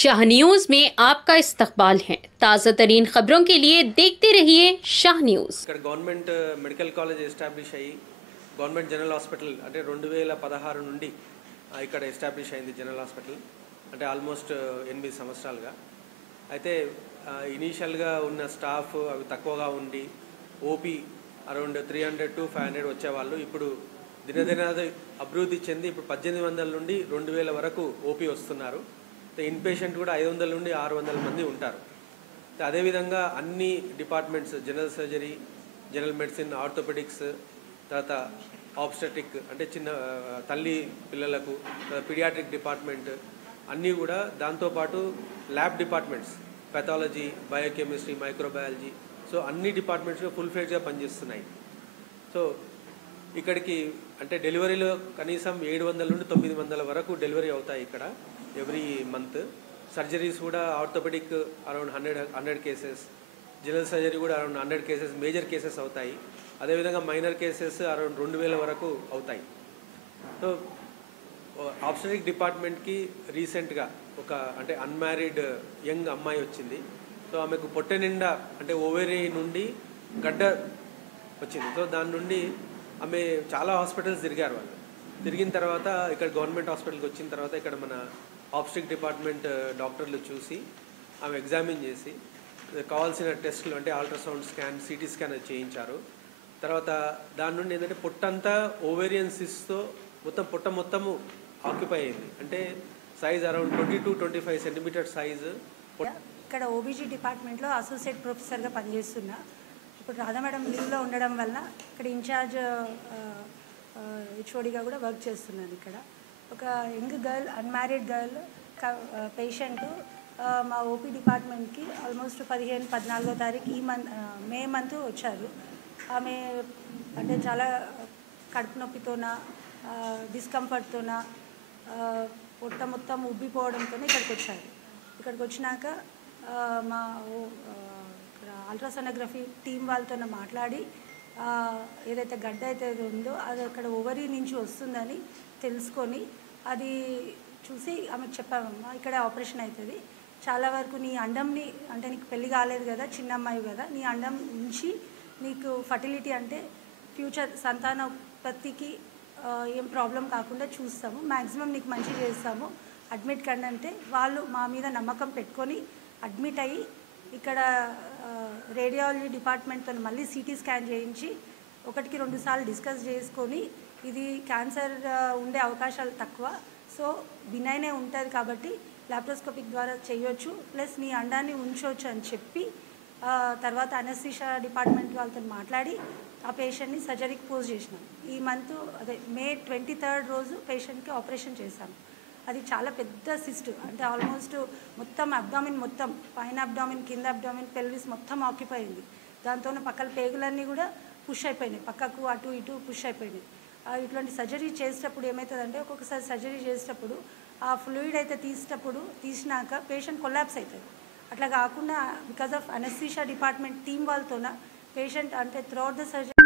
Shah news में आपका इस्तकबाल है। ताज़ा तरीन खबरों के लिए देखते रहिए Shah news. Government medical college establish अయ్యి गवर्नमेंट जनरल हॉस्पिटल అంటే 2016 నుండి ఇక్కడ ఎస్టాబ్లిష్ అయింది జనరల్ హాస్పిటల్ అంటే ఆల్మోస్ట్ 8 సంవత్సరాలుగా అయితే ఇనిషియల్ గా ఉన్న స్టాఫ్ అవి తక్కువగా ఉండి ఓపీ అరౌండ్ 300 టు 500 వచ్చేవాళ్ళు ఇప్పుడు దినదిన అభివృద్ధి చెంది ఇప్పుడు 1800 నుండి 2000 వరకు ఓపీ వస్తున్నారు। ఇన్ పేషెంట్ కూడా 500 నుండి 600 మంది ఉంటారు। అదే విధంగా అన్ని departments general surgery, general medicine, orthopaedics, తర్వాత ఆబ్స్టెటిక్ అంటే చిన్న తల్లి పిల్లలకు, పీడియాట్రిక్ డిపార్ట్మెంట్ అన్నీ కూడా, దాంతోపాటు lab departments pathology, biochemistry, microbiology, so అన్ని డిపార్ట్మెంట్స్గా ఫుల్ ఫ్లెడ్జ్గా పనిచేస్తున్నాయి। సో ఇక్కడికి అంటే డెలివరీలో కనీసం 700 నుండి 900 వరకు డెలివరీ అవుతాయి ఇక్కడ ఎవ్రీ మంత్। సర్జరీస్ కూడా orthopaedic around 100 cases, general surgery కూడా అరౌండ్ 100 కేసెస్, మేజర్ కేసెస్ అవుతాయి। అదేవిధంగా మైనర్ కేసెస్ అరౌండ్ 2000 వరకు అవుతాయి। సో ఆబ్స్టెటిక్ డిపార్ట్మెంట్కి రీసెంట్గా ఒక అంటే అన్మ్యారీడ్ యంగ్ అమ్మాయి వచ్చింది। సో ఆమెకు పొట్టె నిండా అంటే ఓవేరీ నుండి గడ్డ వచ్చింది। సో దాని నుండి ఆమె చాలా హాస్పిటల్స్ తిరిగారు। వాళ్ళు తిరిగిన తర్వాత ఇక్కడ గవర్నమెంట్ హాస్పిటల్కి వచ్చిన తర్వాత ఇక్కడ మన ఆబ్స్టెటిక్ డిపార్ట్మెంట్ డాక్టర్లు చూసి ఆమె ఎగ్జామిన్ చేసి కావాల్సిన టెస్టులు అంటే అల్ట్రాసౌండ్ స్కాన్, సిటీ స్కాన్ చేయించారు। తర్వాత దాని నుండి ఏంటంటే పొట్టంతా ఓవేరియన్ సిస్తో పొట్ట మొత్తము ఆక్యుపై అయింది। అంటే size around 20 to 25 centimetre size. ఇక్కడ ఓబీజీ డిపార్ట్మెంట్లో అసోసియేట్ ప్రొఫెసర్గా పనిచేస్తున్నా। ఇప్పుడు రాధా మేడం లీవ్లో ఉండడం వల్ల ఇక్కడ ఇన్ఛార్జ్ హెచ్ఓడిగా కూడా వర్క్ చేస్తున్నాను। ఇక్కడ ఒక young girl, unmarried girl patient మా ఓపీ డిపార్ట్మెంట్కి ఆల్మోస్ట్ 15-14వ తారీఖు ఈ మే మంత్ వచ్చారు। ఆమె అంటే చాలా కడుపు నొప్పితోన, డిస్కంఫర్ట్తోన, పొట్ట మొత్తం ఉబ్బిపోవడంతో ఇక్కడికి వచ్చారు। ఇక్కడికి వచ్చినాక మా ఇక్కడ అల్ట్రాసోనోగ్రఫీ టీం వాళ్ళతో మాట్లాడి ఏదైతే గడ్డ అయితే ఉందో అది అక్కడ ఓవరీ నుంచి వస్తుందని తెలుసుకొని అది చూసి ఆమెకు చెప్పామమ్మా ఇక్కడ ఆపరేషన్ అవుతుంది, చాలా వరకు నీ అండంని అంటే నీకు పెళ్ళి కాలేదు కదా, చిన్న అమ్మాయి కదా, నీ అండం నుంచి నీకు ఫర్టిలిటీ అంటే ఫ్యూచర్ సంతానోత్పత్తికి ఏం ప్రాబ్లం కాకుండా చూస్తాము, మ్యాక్సిమం నీకు మంచి చేస్తాము, అడ్మిట్ కండి అంటే వాళ్ళు మా మీద నమ్మకం పెట్టుకొని అడ్మిట్ అయ్యి ఇక్కడ రేడియాలజీ డిపార్ట్మెంట్తో మళ్ళీ సిటీ స్కాన్ చేయించి 1-2 సార్లు డిస్కస్ చేసుకొని ఇది క్యాన్సర్ ఉండే అవకాశాలు తక్కువ, సో బినైనే ఉంటుంది కాబట్టి లాప్రోస్కోపిక్ ద్వారా చేయొచ్చు, ప్లస్ నీ అండాన్ని ఉంచవచ్చు అని చెప్పి తర్వాత అనస్థీషియా డిపార్ట్మెంట్ వాళ్ళతో మాట్లాడి ఆ పేషెంట్ని సర్జరీకి పోస్ట్ చేసినాం। ఈ మంత్ అదే మే 23rd రోజు పేషెంట్కి ఆపరేషన్ చేశాం। అది చాలా పెద్ద సిస్ట్ అంటే ఆల్మోస్ట్ మొత్తం అబ్డామిన్, మొత్తం పైన అబ్డామిన్, కింద అబ్డామిన్, పెల్విస్ మొత్తం ఆక్యుపై అయింది। దాంతో పక్కల పేగులన్నీ కూడా పుష్ అయిపోయినాయి, పక్కకు అటు ఇటు పుష్ అయిపోయినాయి। ఇట్లాంటి సర్జరీ చేసేటప్పుడు ఏమవుతుందంటే ఒక్కొక్కసారి సర్జరీ చేసేటప్పుడు ఆ ఫ్లూయిడ్ అయితే తీసినాక పేషెంట్ కొలాప్స్ అవుతుంది। అట్లా కాకుండా because of anaesthesia department team వాళ్ళతోన పేషెంట్ అంటే త్రూఅవుట్ ద సర్జరీ